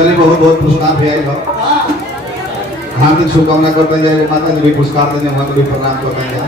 चलिए बहुत बहुत पुरस्कार भी आएगा। हार्दिक शुभकामना करते हैं, माता जी भी पुरस्कार देने वहाँ भी प्रणाम करते हैं।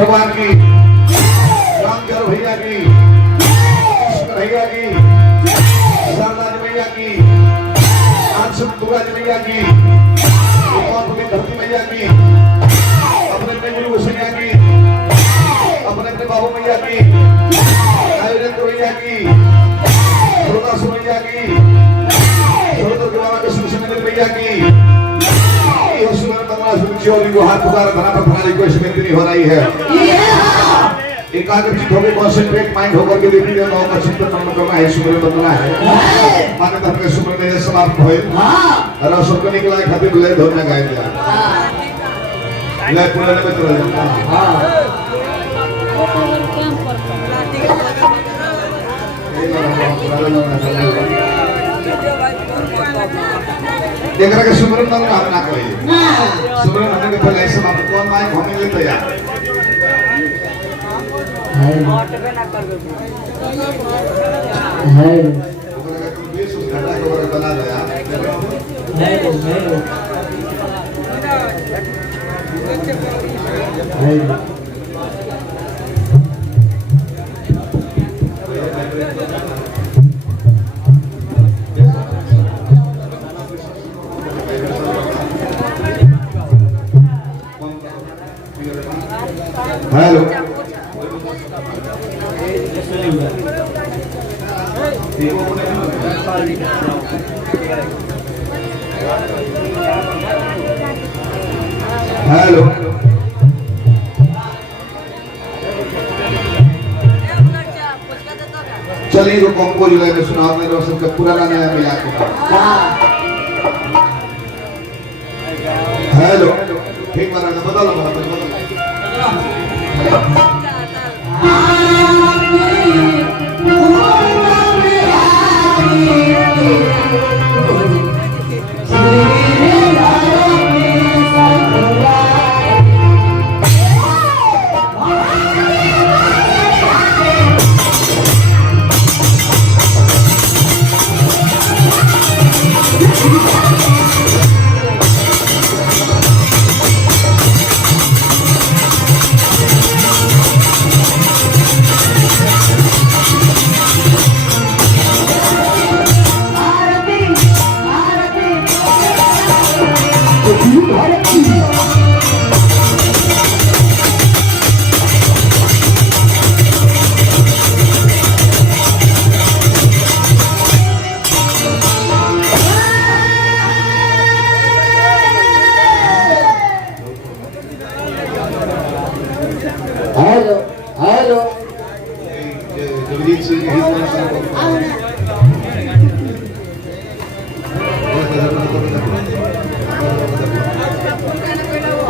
भगवान की, रामचंद्र भैया की, कृष्ण भैया की, शारदा मैया की, दुर्गा मैया की, धरती मैया की, अपने अपने गुरु भैया की, अपने अपने बाबू मैया की, आयुर्वेद भैया की, दुर्गासु मैया की, भैया की, हाथ पुकार बना पर तुम्हारी कोई स्मृति हो रही है। एकाग्रचित होकर कॉन्सेंट्रेट माइंड होकर के देखिए नौ का चिंतन मन करना है, सुमरन बदलना है। माने तब के सुमरन ने समाप्त होए और सब को निकला खातिर ले धोर में गाय दिया ले पुराने में चला जाता। हां देखरा के सुमरन नाम ना कोई सुमरन होने के पहले ऐसे बात कौन माइक होने ले तैयार है ना कर दो है तुम 20 घंटा के ऊपर बना दो यार है हेलो हेलो चलिए तो कॉम्पो जुलाई में सुना आपने रोशन का पुराना नया मिला के हेलो ठीक बार बदलो hello hello Jagdish Singh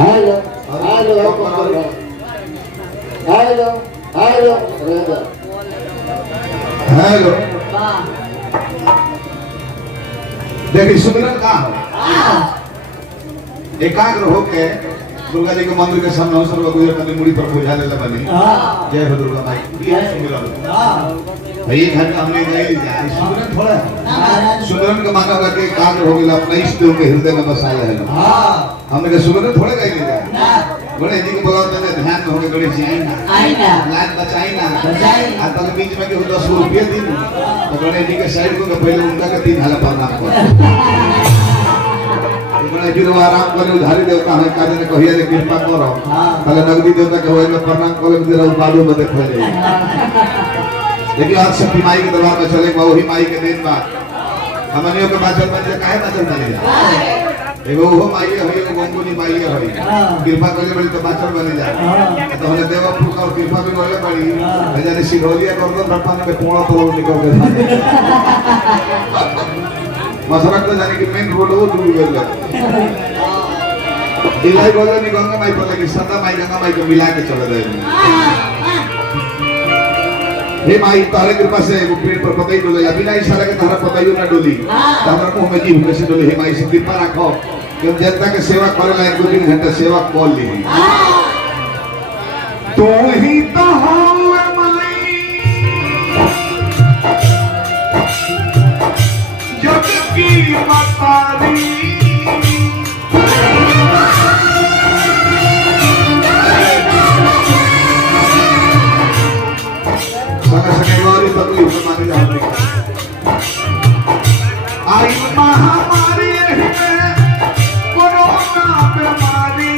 hello hello hello hello hello देखिए सुमिरन का एकाग्र होके दुर्गा जी के मंदिर के सामने अवसर में गुजर करने मुड़ी पर बुझा ले बनी जय हो दुर्गा माई ये सुमिरन भाई 1 घंटा हमने नहीं जाए सुमिरन थोड़ा सुमिरन का माना होगा कि एकाग्र हो गया अपना इष्ट देव के हृदय में बसा ले हमने के सुमिरन थोड़े कहीं नहीं जाए गणेश जी को बुलाओ तो ध्यान में होके गणेश जी आई ना लाल बचाई ना आ तो बीच में के 10 रुपये दी तो गणेश जी के साइड को पहले उनका के 3 हाला प्रणाम कर गणेश जी आराम करे उधारी देवता है काजे ने कहिया जे कृपा करो पहले नगदी देवता के होए में प्रणाम करे मेरा बालू में देखो ले देखिए आज शक्ति माई के दरबार में चले वही माई के दिन बाद हमनियों के बाचल में काहे बाचल बने एगो वो माई है एगो गंगोनी माई है कृपा करे बड़ी तो बाचल बने जाए तो हमने देवपुर का कृपा भी करे बड़ी जाने सिरोलिया गर्दन रखने में पोड़ा तोड़ निकल गए मसरक तो जाने की मेन रोड वो डूब गया इलाई बोले नहीं गंगा माई पर लगी सदा माई गंगा माई को मिला के चले गए हे माई तारे कृपा से वो पेड़ पर पता ही डोले बिना इशारा के तारा पता ही ना डोली तारा मुंह में जीभ कैसे डोले हे माई से कृपा रखो कि जनता के सेवा करे ला 1-2 घंटा सेवा कॉल ली तो ही तो हो माई जग की मतारी आई महामारी कोरोना बीमारी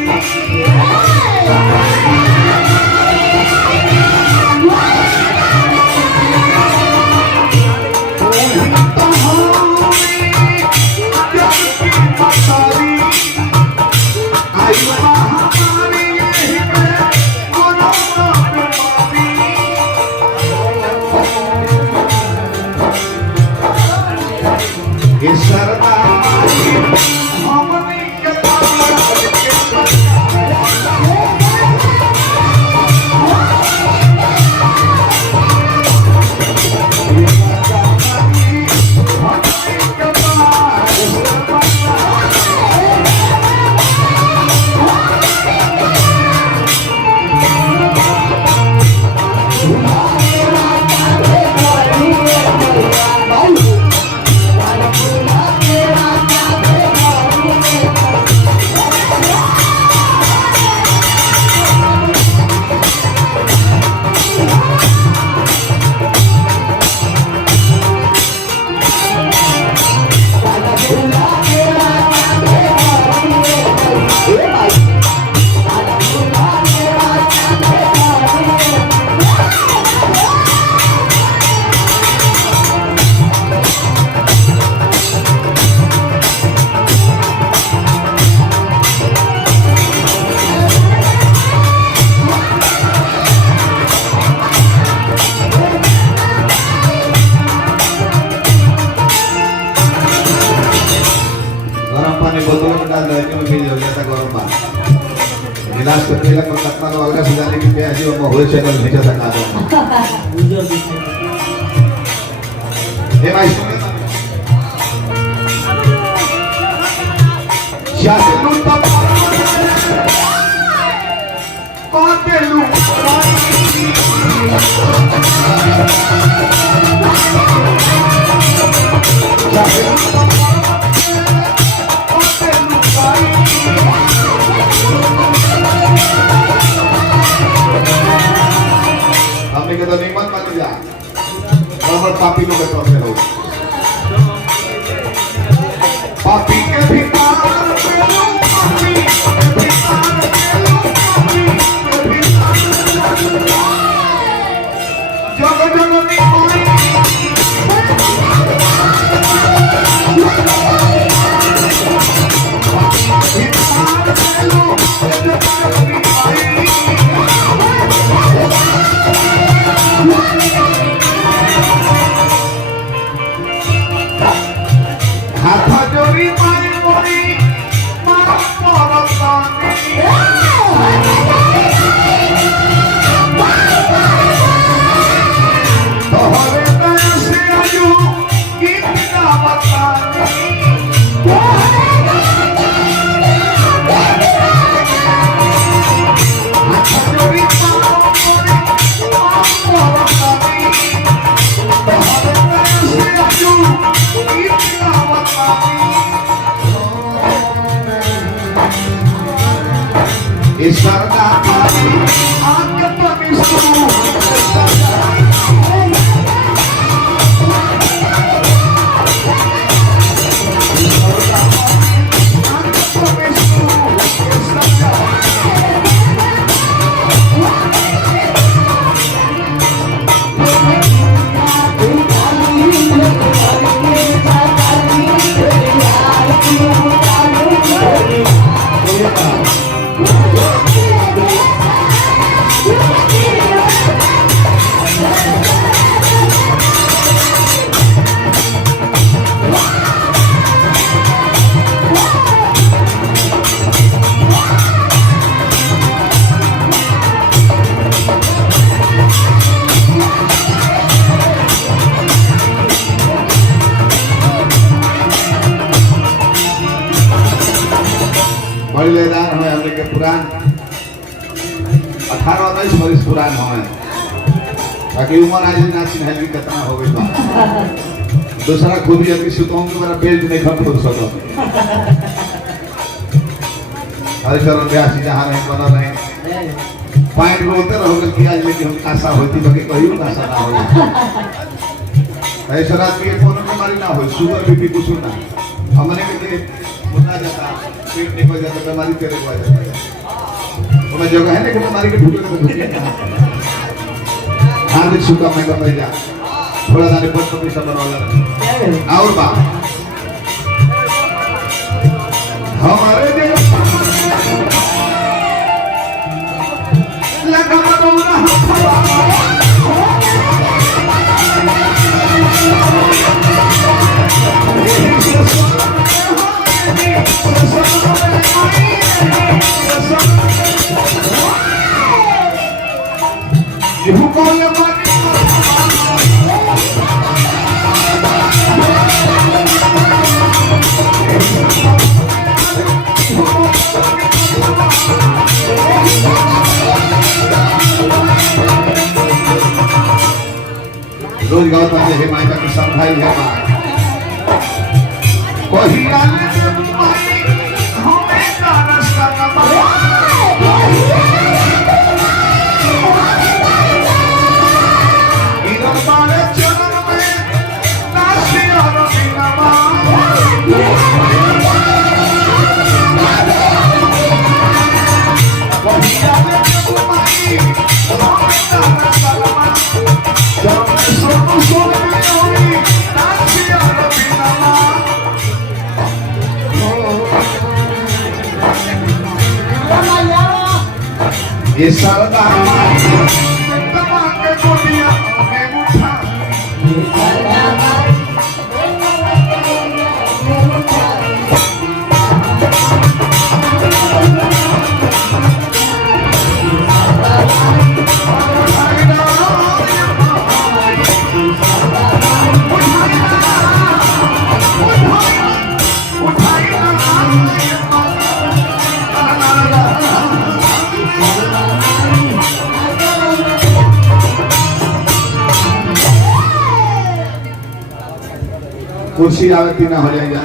गिलास करने लगा कतना वाला सुधारने की पे आजी वो होए चैनल भेजा था कादो हे भाई सुने क्या लू तो कौन पे लू हमने के तो निमन मान लिया और पापी लोग तो से हो पापी के भी पार पे शारदा आंख पविष्णु बलिदान है हमने के पुराण 18-19 वर्ष पुरान है ताकि उम्र आज ना चिन्हली कितना हो गई बा दूसरा खुद ही अपनी सुतों के मेरा पेज नहीं खत्म हो सको हर चरण व्यास जहां नहीं बना रहे पॉइंट बोलते रहोगे कि आज लेकिन हम आशा होती बाकी कहीं आशा ना हो ऐसा रात के कोनो बीमारी ना हो शुगर बीपी कुछ ना हमने के मुन्ना जाता पेट निकल जाता बीमारी तेरे को आ जाता तो मैं जगह है ना कि बीमारी के ढूंढने को ढूंढने हार्दिक शुभकामनाएं करते जा थोड़ा दाने पर तो पैसा बनवा और बात हमारे देश लगा बदौरा रोज गाँव हे मायका के समझाई है कोई आने के माई हमें का रास्ता का इधर बारे चरण में नाची और बिना कोई आने के माई हमें का रास्ता ये शारदा के कोटिया में उठा कुर्सी आवती ना हो जाएगा